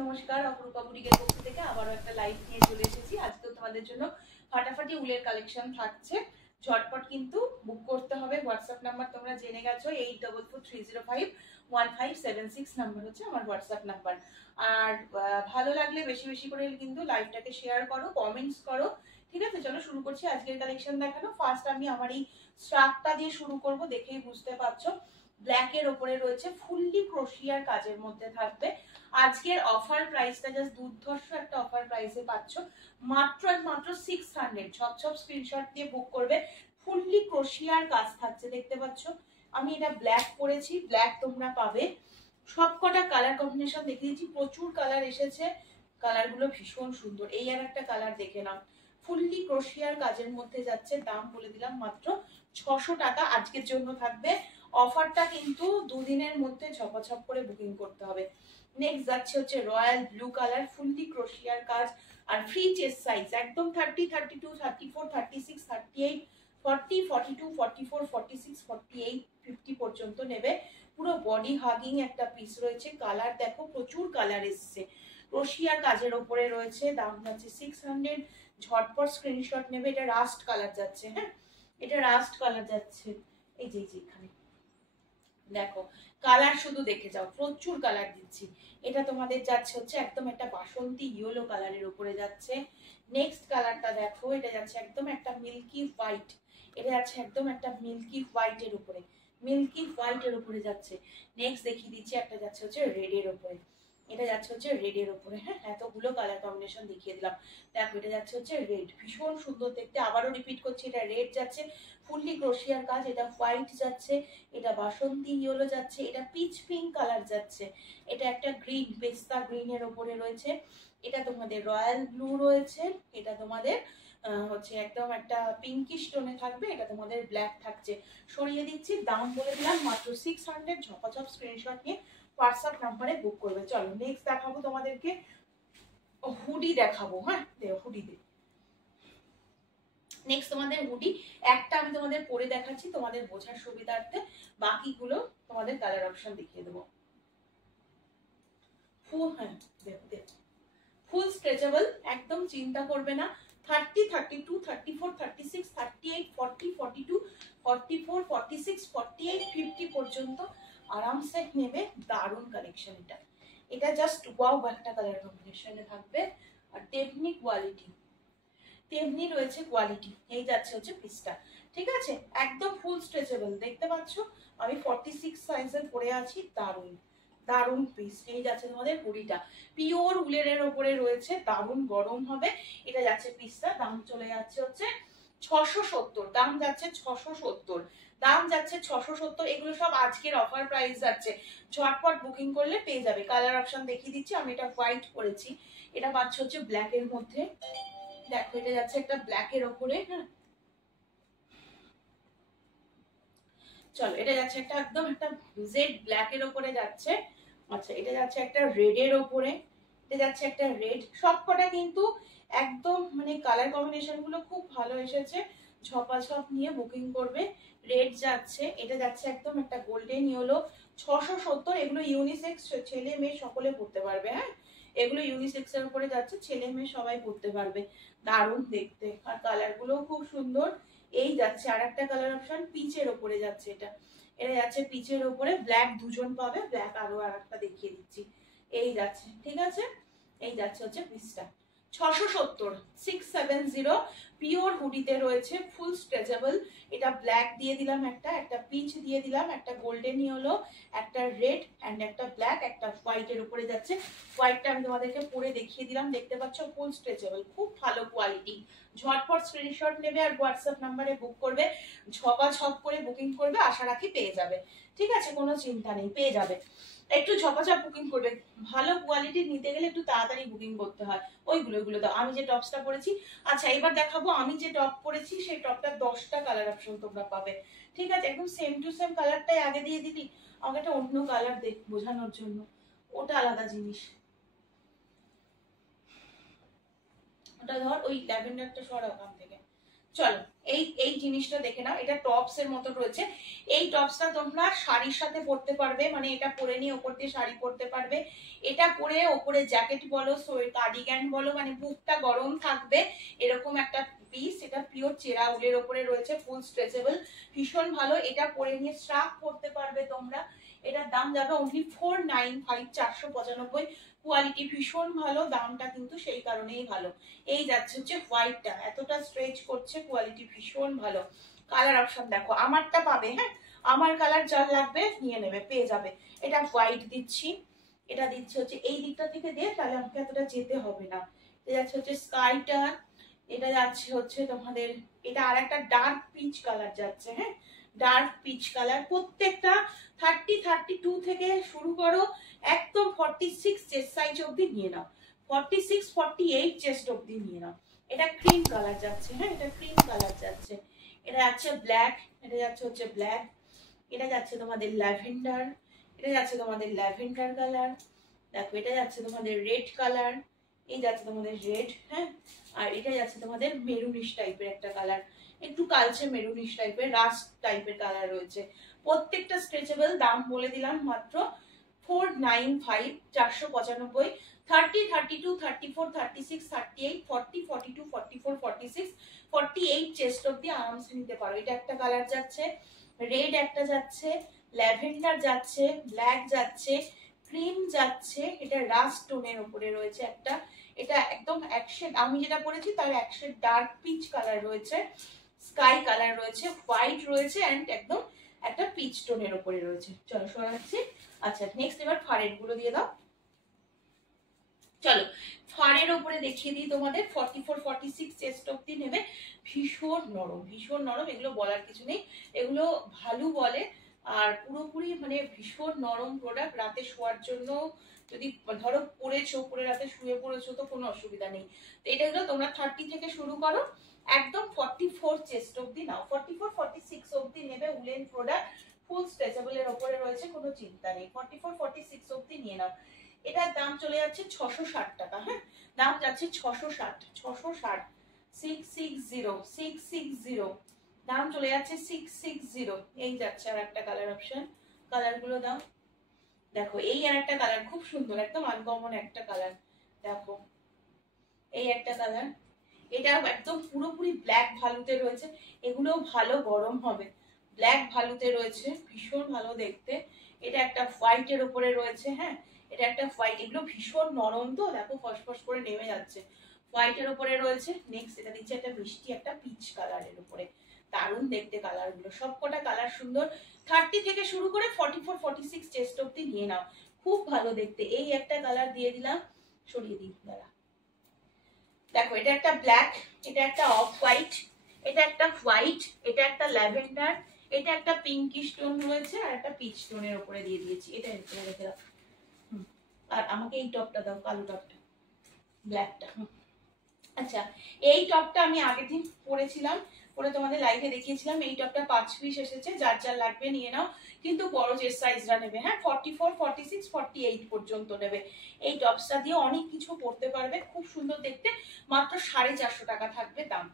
নমস্কার, অপরূপা বুটিকের পক্ষ থেকে আবারও একটা লাইভ নিয়ে চলে এসেছি। আজকেও তোমাদের জন্য ফাটাফাটি উলের কালেকশন থাকছে। ঝটপট কিন্তু বুক করতে হবে। হোয়াটসঅ্যাপ নাম্বার তোমরা জেনে গেছো, 8443051576 নাম্বার হচ্ছে আমার হোয়াটসঅ্যাপ নাম্বার। আর ভালো লাগলে বেশি বেশি করে কিন্তু লাইভটাকে শেয়ার করো, কমেন্টস করো। ঠিক আছে, চলো শুরু করছি আজকের কালেকশন দেখানো। ফার্স্ট আমি আমার এই স্টার্টটা দিয়ে শুরু করব, দেখেই বুঝতে পারছো ব্ল্যাকের ওপরে রয়েছে, ফুললি ক্রোশিয়ার কাজের মধ্যে থাকবে। আজকের অফার প্রাইসটা জাস্ট দুর্ধর্ষ একটা অফার প্রাইসে পাচ্ছ, মাত্র আর মাত্র 600। ছপ স্ক্রিনশট দিয়ে বুক করবে। ফুললি ক্রোশিয়ার কাজ থাকছে, দেখতে পাচ্ছ। আমি এটা ব্ল্যাক পরেছি, ব্ল্যাক তোমরা পাবে। সবকটা কালার কম্বিনেশন দেখিয়ে দিচ্ছি, প্রচুর কালার এসেছে, কালারগুলো ভীষণ সুন্দর। এই আর একটা কালার দেখে নাও, ফুললি ক্রোশিয়ার কাজের মধ্যে যাচ্ছে। দাম বলে দিলাম মাত্র 600 টাকা। আজকের জন্য থাকবে অফারটা, কিন্তু দুদিনের মধ্যে ঝপাঝপ করে বুকিং করতে হবে। নেক্সট যাচ্ছে হচ্ছে রয়্যাল ব্লু কালার, ফুললি ক্রোশিয়ার কাজ আর ফ্রি চেস্ট সাইজ, একদম 30, 32, 34, 36, 38, 40, 42, 44, 46, 48, 50 পর্যন্ত নেবে। পুরো বডি হাগিং একটা পিস রয়েছে। কালার দেখো, প্রচুর কালার এসছে, ক্রোশিয়ার কাজের ওপরে রয়েছে। দাম যাচ্ছে 600। ঝটপট স্ক্রিনশট নেবে। এটা রাস্ট কালার যাচ্ছে, হ্যাঁ এটা রাস্ট কালার যাচ্ছে। এই যে এখানে দেখো, কালার শুধু দেখে যাও, প্রচুর কালার দিচ্ছি। এটা তোমাদের যাচ্ছে হচ্ছে একদম একটা বাসন্তী ইয়েলো কালারের উপরে যাচ্ছে। নেক্সট কালারটা দেখো, এটা যাচ্ছে একদম একটা মিল্কি হোয়াইট। এটা যাচ্ছে একদম একটা মিল্কি হোয়াইটের উপরে, মিল্কি হোয়াইটের উপরে যাচ্ছে। নেক্সট দেখিয়ে দিচ্ছি, একটা যাচ্ছে হচ্ছে রেডের উপরে। এটা যাচ্ছে হচ্ছে রেডের উপরে, হ্যাঁ এতগুলো কালার কম্বিনেশন দেখিয়ে দিলাম। দেখো এটা যাচ্ছে হচ্ছে রেড, ভীষণ সুন্দর দেখতে। আবারও রিপিট করছি, এটা রেড যাচ্ছে, ফুললি ক্রোশিয়ার কাজ। এটা হোয়াইট যাচ্ছে, এটা বাসন্তী ইয়েলো যাচ্ছে, এটা পিচ পিঙ্ক কালার যাচ্ছে, এটা একটা গ্রিন, পেস্তা গ্রিনের ওপরে রয়েছে। এটা তোমাদের রয়্যাল ব্লু রয়েছে, এটা তোমাদের হচ্ছে একদম একটা পিঙ্কিশ টোনে থাকবে। এটা তোমাদের ব্ল্যাক থাকছে। সরিয়ে দিচ্ছি, দাম বলে দিলাম মাত্র 600। ঝপাঝপ স্ক্রিনশট নিয়ে হোয়াটসঅ্যাপ নাম্বারে বুক করবে। চলো নেক্সট দেখাবো তোমাদেরকে হুডি দেখাবো। হ্যাঁ হুডি দে নেক্সট তোমাদের হুডি একটা আমি তোমাদের পরে দেখাচ্ছি তোমাদের বোঝার সুবিধার্থে, বাকিগুলো তোমাদের কালার অপশন দেখিয়ে দেবো। ফুল স্ট্রেচেবল, একদম চিন্তা করবে না। 30, 32, 34, 36, 38, 40, 42, 44, 46, 48, 50 পর্যন্ত আরামসে নেবে। দারুণ কালেকশন এটা। এটা জাস্ট ওয়াও একটা কালার কম্বিনেশনে থাকবে। আর তেমনি কোয়ালিটি, তেমনি রয়েছে কোয়ালিটি। এই যাচ্ছে হচ্ছে পিসটা, ঠিক আছে। একদম ফুল স্ট্রেচেবল, দেখতে পাচ্ছ। আমি 46 সাইজের পরে আছি। দারুণ দারুণ পিস। এই যাচ্ছে তোমাদের হুডিটা, পিওর উলের ওপরে রয়েছে, দারুণ গরম হবে। এটা যাচ্ছে পিসটা, দাম চলে যাচ্ছে হচ্ছে 670। দাম যাচ্ছে 670, দাম যাচ্ছে 670। এগুলো সব আজকের অফার প্রাইস যাচ্ছে। ঝটপট বুকিং করলে পেয়ে যাবে। কালার অপশন দেখিয়ে দিচ্ছি, আমি এটা হোয়াইট করেছি, এটা পাচ্ছ হচ্ছে ব্ল্যাক এর মধ্যে। দেখো এটা যাচ্ছে একটা ব্ল্যাক এর ওপরে, হ্যাঁ চলো এটা যাচ্ছে একটা একদম একটা জেড ব্ল্যাক এর ওপরে যাচ্ছে। আচ্ছা এটা যাচ্ছে একটা রেড এর ওপরে, এটা যাচ্ছে একটা রেড। সবকটা কিন্তু একদম মানে কালার কম্বিনেশন গুলো খুব ভালো এসেছে। ঝপাঝপ নিয়ে বুকিং করবে। রেড যাচ্ছে, এটা যাচ্ছে একদম একটা গোল্ডেন ইয়েলো। 670। এগুলো ইউনিসেক্স, ছেলে মেয়ে সকলে পড়তে পারবে। হ্যাঁ এগুলো ইউনিসেক্স এর উপরে যাচ্ছে, ছেলে মেয়ে সবাই পড়তে পারবে। দারুণ দেখতে, আর কালার গুলো খুব সুন্দর। এই যাচ্ছে আর একটা কালার অপশন, পিচের ওপরে যাচ্ছে। এটা এটা যাচ্ছে পিচের ওপরে, ব্ল্যাক দুজন পাবে, ব্ল্যাক আরো আর একটা দেখিয়ে দিচ্ছি। এই যাচ্ছে, ঠিক আছে। এই যাচ্ছে হচ্ছে পিসটা 670, 670। পিওর হুডিতে রয়েছে, ফুল স্ট্রেচেবল। এটা ব্ল্যাক দিয়ে দিলাম, একটা একটা পিচ দিয়ে দিলাম, একটা গোল্ডেন ইয়েলো, একটা রেড অ্যান্ড একটা ব্ল্যাক, একটা হোয়াইটের উপরে যাচ্ছে। হোয়াইটটা আমি তোমাদেরকে পরে দেখিয়ে দিলাম, দেখতে পাচ্ছ ফুল স্ট্রেচেবল, খুব ভালো কোয়ালিটি। ঝটপট স্ক্রিনশট নেবে আর হোয়াটসঅ্যাপ নাম্বারে বুক করবে। ঝপাঝপ করে বুকিং করবে, আশা রাখি পেয়ে যাবে। ঠিক আছে, কোনো চিন্তা নেই, পেয়ে যাবে। একটু ঝপাঝপ বুকিং করবে। ভালো কোয়ালিটি নিতে গেলে একটু তাড়াতাড়ি বুকিং করতে হয়। ওইগুলো দাও। আমি যে টপসটা পরেছি, আচ্ছা এবার দেখাবো আমি যে টপ পরেছি, সেই টপটার 10টা কালার অপশন তোমরা পাবে। ঠিক আছে, একদম সেম টু সেম কালারটাই আগে দিয়ে দিলি, আমাকে একটা অন্য কালার দেখ বোঝানোর জন্য, ওটা আলাদা জিনিস। ওটা ধর ওই ল্যাভেন্ডারটা সরা ওখান থেকে। চলো এই এই জিনিসটা দেখে নাও, এটা টপস এর মতো রয়েছে। এই টপসটা তোমরা শাড়ির সাথে পরতে পারবে, মানে এটা পরে নিয়ে ওপর দিয়ে শাড়ি পরতে পারবে, এটা পরে ওপরে জ্যাকেট বলো, কার্ডিগ্যান বলো, মানে বুকটা গরম থাকবে এরকম একটা পিস। এটা পিওর চেরা উলের ওপরে রয়েছে, ফুল স্ট্রেচেবল, ভীষণ ভালো। এটা পরে নিয়ে স্ট্রাক পরতে পারবে তোমরা। এটার দাম যাবে অনলি 495, 495। কোয়ালিটি ভীষণ ভালো, দামটা কিন্তু সেই কারণেই ভালো। এই যাচ্ছে হচ্ছে হোয়াইটটা, এতটা স্ট্রেচ করছে, কোয়ালিটি ভীষণ ভালো। কালার অপশন দেখো, আমারটা পাবে, হ্যাঁ আমার কালার যার লাগবে নিয়ে নেবে, পেয়ে যাবে। এটা হোয়াইট দিচ্ছি, এটা দিচ্ছে হচ্ছে এই দিকটা থেকে দিয়ে, তাহলে আমাকে এতটা যেতে হবে না। এটা যাচ্ছে হচ্ছে স্কাইটা, এটা যাচ্ছে হচ্ছে তোমাদের, এটা আর একটা ডার্ক পিচ কালার যাচ্ছে, হ্যাঁ ডার্ক পিচ কালার। প্রত্যেকটা 30, 32 থেকে শুরু করো একদম 46 চেস্ট সাইজ অব্দি নিয়ে নাও, 46, 48 চেস্ট অব্দি নিয়ে নাও। এটা ক্রিম কালার যাচ্ছে, হ্যাঁ এটা ক্রিম কালার যাচ্ছে। এটা যাচ্ছে ব্ল্যাক, এটা যাচ্ছে হচ্ছে ব্ল্যাক। এটা যাচ্ছে তোমাদের ল্যাভেন্ডার, এটা যাচ্ছে তোমাদের ল্যাভেন্ডার কালার। দেখো এটা যাচ্ছে তোমাদের রেড কালার, এই যাচ্ছে তোমাদের রেড, হ্যাঁ আর এটা যাচ্ছে তোমাদের মেরুনিশ টাইপের একটা কালার, একটু কালচে মেরুনিশ টাইপের, রাস্ট টাইপের কালার রয়েছে। প্রত্যেকটা স্ট্রেচেবল, দাম বলে দিলাম মাত্র 495, 495। 30, 32, 34, 36, 38, 40, 42, 44, 46, 48 চেস্ট অব্দি আরামসে নিতে পারো। এটা একটা কালার যাচ্ছে, রেড একটা যাচ্ছে, ল্যাভেন্ডার যাচ্ছে, ব্ল্যাক যাচ্ছে, ক্রিম যাচ্ছে, এটা রাস্ট টোনের উপরে রয়েছে একটা, এটা একদম এক শেড, আমি যেটা পরেছি তার এক শেড ডার্ক পিচ কালার রয়েছে, স্কাই কালার রয়েছে, হোয়াইট রয়েছে, এন্ড একদম একটা পিচ টোনের উপরে রয়েছে। চলো সরাচ্ছি। আচ্ছা নেক্সট এবার ফাড়ের গুলো দিয়ে দাও। চলো ফাড়ের উপরে দেখিয়ে দিই তোমাদের, 44, 46 চেস্ট অব্দি নেবে। ভীষণ নরম, ভীষণ নরম, এগুলো বলার কিছু নেই, এগুলো ভালো বলে। আর পুরোপুরি মানে ভীষণ নরম প্রোডাক্ট, রাতে শোয়ার জন্য যদি ধরো পরেছো, পরে রাতে শুয়ে পড়েছো তো কোনো অসুবিধা নেই। তো এটা হলো তোমরা 30 থেকে শুরু করো একদম 44 চেস্ট অব্দি নাও, 44, 46 অব্দি নেবে। উলেন প্রোডাক্ট, ফুল স্ট্রেচেবল এর উপরে রয়েছে, কোনো চিন্তা নেই। 44, 46 অব্দি নিয়ে নাও। এটার দাম চলে যাচ্ছে 660 টাকা, হ্যাঁ দাম যাচ্ছে 660, 660, 660, 660, দাম চলে যাচ্ছে 660। এই যাচ্ছে আর একটা কালার অপশন, কালার গুলো দাও। দেখো এই আর একটা কালার খুব সুন্দর, একদম আনকমন একটা কালার, দেখো এই একটা কালার, এটা একদম পুরোপুরি ব্ল্যাক ভালুতে রয়েছে, এগুলো ভালো গরম হবে, ব্ল্যাক ভালুতে রয়েছে, ভীষণ ভালো দেখতে। এটা একটা হোয়াইটের উপরে রয়েছে, হ্যাঁ এটা একটা হোয়াইট, এগুলো ভীষণ নরম তো দেখো ফসফস করে নেমে যাচ্ছে, হোয়াইটের উপরে রয়েছে। নেক্সট এটা দিচ্ছে একটা মিষ্টি একটা পিচ কালারের উপরে, দারুণ দেখতে কালার গুলো, সবকটা কালার সুন্দর। 30 থেকে শুরু করে 44, 46 চেস্ট অব্দি নিয়ে নাও, খুব ভালো দেখতে। এই একটা কালার দিয়ে দিলাম, সরিয়ে দিই দাঁড়া। দেখো এটা একটা ব্ল্যাক, এটা একটা অফ হোয়াইট, এটা একটা হোয়াইট, এটা একটা ল্যাভেন্ডার, এটা একটা পিঙ্কিশ টোন রয়েছে, আর একটা পিচ টোনের উপরে দিয়ে দিয়েছি, এটা উপরে রেখে দাও। আর আমাকে এই টপটা দাও, কালো টপটা, ব্ল্যাকটা। আচ্ছা এই টপটা আমি আগের দিন পরেছিলাম, পরে তোমাদের লাইভে দেখিয়েছিলাম। এই টপটা 5 পিস এসেছে, যার যার লাগবে নিয়ে নাও, কিন্তু বড় চেস্ট সাইজটা নেবে, হ্যাঁ 44, 46, 48 পর্যন্ত নেবে। এই টপসটা দিয়ে অনেক কিছু পরতে পারবে, খুব সুন্দর দেখতে, মাত্র 450 টাকা থাকবে দাম।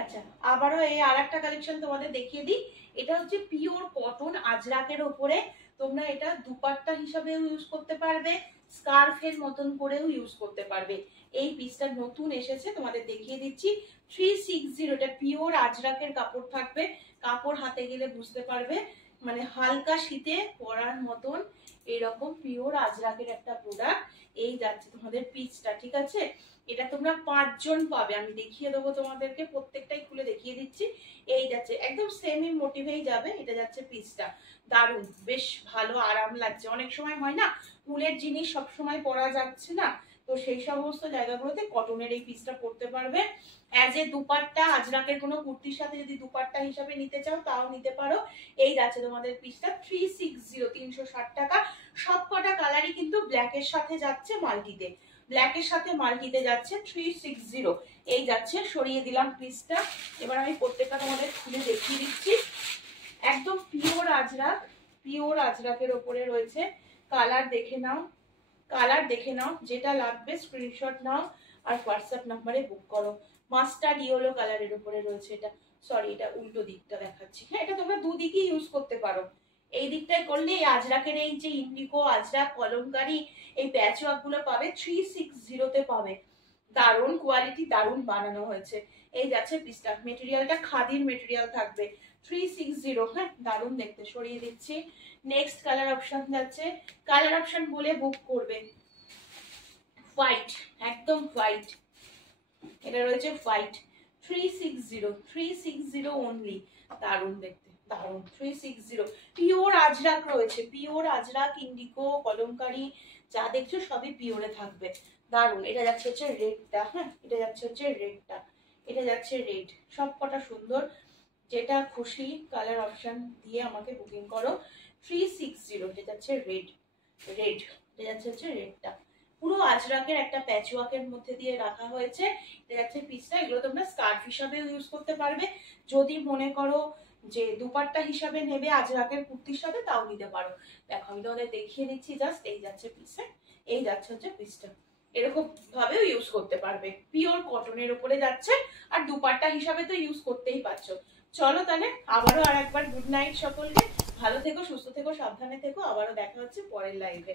আচ্ছা আবারও এই আর একটা কালেকশন তোমাদের দেখিয়ে দিই। এটা হচ্ছে পিওর কটন আজরাকের ওপরে, তোমরা এটা দুপাট্টা হিসাবেও ইউজ করতে পারবে, স্কার্ফের মতন করেও ইউজ করতে পারবে। এই পিসটা নতুন এসেছে, তোমাদের দেখিয়ে দিচ্ছি। 360, এটা পিওর আজরাকের কাপড় থাকবে, কাপড় হাতে গেলে বুঝতে পারবে, মানে হালকা শীতে পরার মতন এরকম পিওর আজরাকের একটা প্রোডাক্ট। এই যাচ্ছে তোমাদের পিসটা, ঠিক আছে। এটা তোমরা 5 জন পাবে, আমি দেখিয়ে দেবো তোমাদেরকে, প্রত্যেকটাই খুলে দেখিয়ে দিচ্ছি। এই যাচ্ছে একদম সেমি মোটিভেই যাবে, এটা যাচ্ছে পিসটা, দারুণ বেশ ভালো আরাম লাগছে। অনেক সময় হয় না উলের জিনিস সব সময় পরা যাচ্ছে না, তো সেই সমস্ত জায়গাগুলোতে কটনের এই পিসটা পরতে পারবে। অ্যাজ এ দুপাট্টা, আজরাকের কোনো কুর্তির সাথে যদি দুপাট্টা হিসাবে নিতে চাও তাও নিতে পারো। এই যাচ্ছে তোমাদের পিসটা 360, 360 টাকা। সব কটা কালারই কিন্তু ব্ল্যাকের সাথে যাচ্ছে, মাল্টিতে, ব্ল্যাকের সাথে মাল্টিতে যাচ্ছে 360। এই যাচ্ছে, সরিয়ে দিলাম পিসটা। এবার আমি প্রত্যেকটা তোমাদের খুলে দেখিয়ে দিচ্ছি। একদম পিওর আজরাক, পিওর আজরাকের ওপরে রয়েছে। কালার দেখে নাও, কালার দেখে নাও, যেটা লাগবে স্ক্রিনশট নাও আর হোয়াটসঅ্যাপ নাম্বারে বুক করো। মাস্টার্ড ইয়েলো কালারের উপরে রয়েছে এটা। সরি, এটা উল্টো দিকটা দেখাচ্ছি। হ্যাঁ, এটা তোমরা দুদিকেই ইউজ করতে পারো। এই দিকটায় করলে এই আজরাকের এই যে ইন্ডিগো আজরাক কলমকারি এই প্যাচ ওয়ার্ক গুলো পাবে 360 পাবে। দারুণ কোয়ালিটি, দারুণ বানানো হয়েছে। এই যাচ্ছে পিসটা, মেটেরিয়ালটা খাদির মেটেরিয়াল থাকবে 360। হ্যাঁ, দারুণ দেখতে। সরিয়ে দিচ্ছি। নেক্সট কালার অপশন যাচ্ছে, কালার অপশন বলে বুক করবে। হোয়াইট, একদম হোয়াইট, এটা রয়েছে হোয়াইট 360 অনলি। দারুণ দেখতে, দারুণ 360। পিওর আজরাক রয়েছে, পিওর আজরাক ইন্ডিগো কলমকারি যা দেখছো সবই পিওরে থাকবে। দারুণ। এটা যাচ্ছে হচ্ছে রেডটা। হ্যাঁ, এটা যাচ্ছে হচ্ছে রেডটা, এটা যাচ্ছে রেড। সব কটা সুন্দর, যেটা খুশি কালার অপশন দিয়ে আমাকে বুকিং করো। 360, এটা যাচ্ছে রেড, রেড, এটা যাচ্ছে হচ্ছে রেডটা। পুরো আজরাকের একটা প্যাচওয়ার্কের মধ্যে দিয়ে রাখা হয়েছে। এটা যাচ্ছে পিসটা। এগুলো তোমরা স্কার্ফ হিসাবেও ইউজ করতে পারবে, যদি মনে করো যে দুপাট্টা হিসাবে নেবে আজরাকের কুর্তির সাথে, তাও নিতে পারো। দেখো আমি তোমাদের দেখিয়ে দিচ্ছি জাস্ট। এই যাচ্ছে পিসটা, এই যাচ্ছে হচ্ছে পিসটা। এরকম ভাবেও ইউজ করতে পারবে। পিওর কটনের উপরে যাচ্ছে, আর দুপাট্টা হিসাবে তো ইউজ করতেই পারছো। চলো তাহলে আবারও আর একবার গুড নাইট সকলকে। ভালো থেকো, সুস্থ থেকো, সাবধানে থেকো। আবারও দেখা হচ্ছে পরের লাইভে।